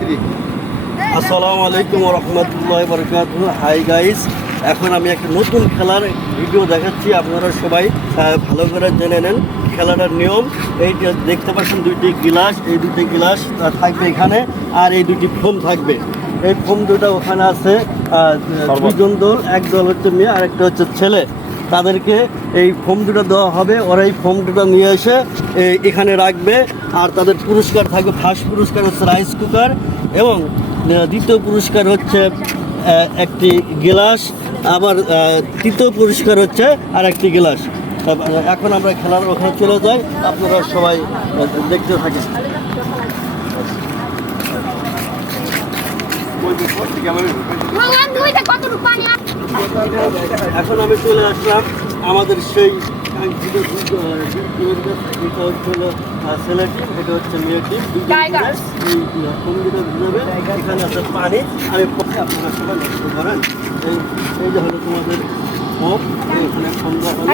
আসসালামু আলাইকুম রহমতুল্লাহ বরকাতুহু। Hi guys, এখন আমি একটা নতুন খেলার ভিডিও দেখাচ্ছি। আপনারা সবাই ভালো করে জেনে নেন খেলাটার নিয়ম। এই যে দেখতে পাচ্ছেন দুইটি গিলাস, এই দুটি গিলাস থাকবে এখানে, আর এই দুটি ফোম থাকবে। এই ফোম দুটো ওখানে আছে, দুজন দল, এক দল হচ্ছে মেয়ে আর একটা হচ্ছে ছেলে। তাদেরকে এই ফোম দুটো দেওয়া হবে, ওরা এই ফোম দুটো নিয়ে এসে এখানে রাখবে। আর তাদের পুরস্কার থাকবে, ফার্স্ট পুরস্কার হচ্ছে রাইস কুকার, এবং দ্বিতীয় পুরস্কার হচ্ছে একটি গিলাস, আবার তৃতীয় পুরস্কার হচ্ছে আর একটি গিলাস। এখন আমরা খেলার ওখানে চলে যাই, আপনারা সবাই দেখতে থাকেন। এখন আমি চলে আসলাম আমাদের সেই এটা হচ্ছে ছেলেটি, এটা হচ্ছে মেয়েটি। এখানে আছে পানি, আমি আপনারা সবাই লক্ষ্য করেন। এই যে হলো তোমাদের ফোম, এখানে ফোম দেওয়া হলো।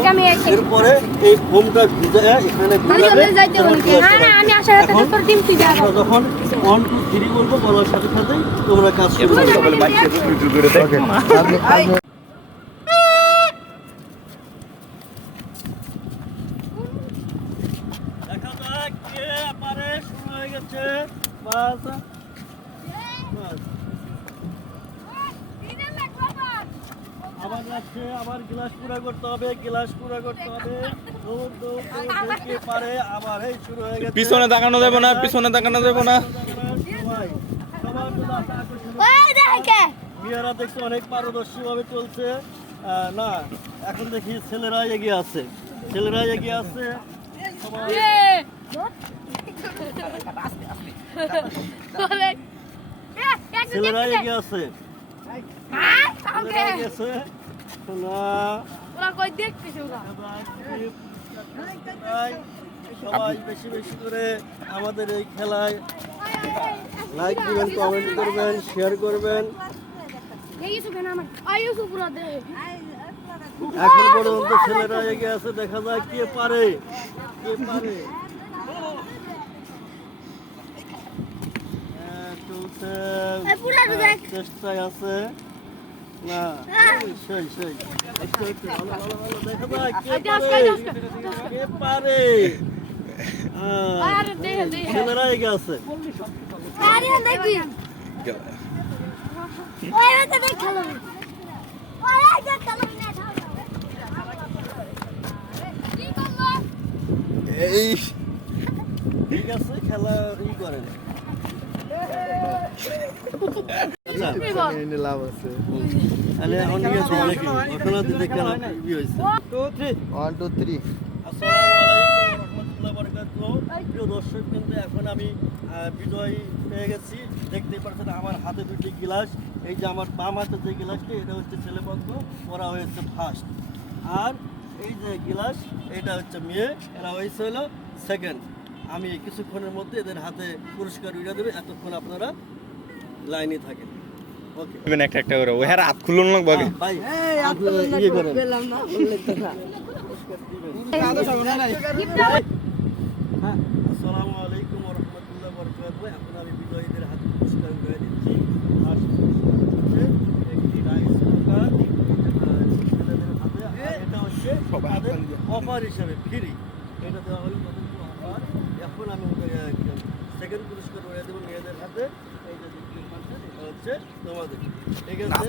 এরপরে এই ফোমটা ভিজে এখানে যখন 1 2 3 বলবো, বলার সাথে সাথেই তোমরা কাজ করবে। দেখা যাক কে পারে। শুরু হয়ে গেছে। বাস আবার লাগছে, আবার গ্লাস পুরা করতে হবে, গ্লাস পুরা করতে হবে। কে পারে। আবার এই শুরু হয়ে গেছে। পিছনে তাকানো যাবে না, পিছনে তাকানো যাবে না। মেয়েরা দেখছি অনেক পারদর্শী ভাবে চলছে। না, এখন দেখি ছেলেরা এগিয়ে আছে, ছেলেরা এগিয়ে আছে। ছেলেরা এগিয়ে আছে, সবাই বেশি বেশি করে আমাদের এই খেলায় লাইক দিবেন, কমেন্ট করবেন, শেয়ার করবেন। এখন পর্যন্ত ছেলেরা এগিয়ে আছে, দেখা যায় কে পারে, কে পারে। চলছে, চেষ্টায় আছে। না সেই সেই দেখা যায় কে পারে, কে পারে। ছেলেরা এগিয়ে আছে। এই ঠিক আছে, খেলা ই করে লাভ আছে। তাহলে অনেকে দেখি ঘটনা দিতে কেন কি হয়েছে। 1 2 3। আসসালামু আলাইকুম রহমতুল্লাহ বরকাতুহু। প্রিয় দর্শক, কিন্তু এখন আমি বিজয় পেয়ে গেছি। দেখতেই পাচ্ছেন আমার হাতে দুটি গিলাস। এই যে আমার বাম হাতে যে গিলাসটি, এটা হচ্ছে ছেলেপক্ষ, ওরা হয়েছে ফার্স্ট। আর এই যে গিলাস, এটা হচ্ছে মেয়ে, এরা হয়েছে হলো সেকেন্ড। আমি কিছুক্ষণের মধ্যে এদের হাতে পুরস্কার উড়িয়ে দেবে, এতক্ষণ আপনারা লাইনে থাকেন। ওকে, একটা একটা করে ওই হাত খুলুন লাগবে আগে। ভাই ইয়ে করেন। আসসালামু আলাইকুম রহমতুল্লাহ বরকাতুহু। এখন আমি বিজয়ীদের হাতে পুরস্কার উড়িয়ে দিচ্ছি। আর একটি রাইস কুকার ছেলেদের হাতে, আর এটা হচ্ছে তাদের অফার হিসাবে ফ্রি। এটা দেওয়া হলো তাদেরকে অফার। এখন আমি সেকেন্ড পুরস্কার উড়িয়ে দেবো মেয়েদের হাতে। এই যে দেখতে পাচ্ছেন, এটা হচ্ছে তোমাদের। ঠিক আছে।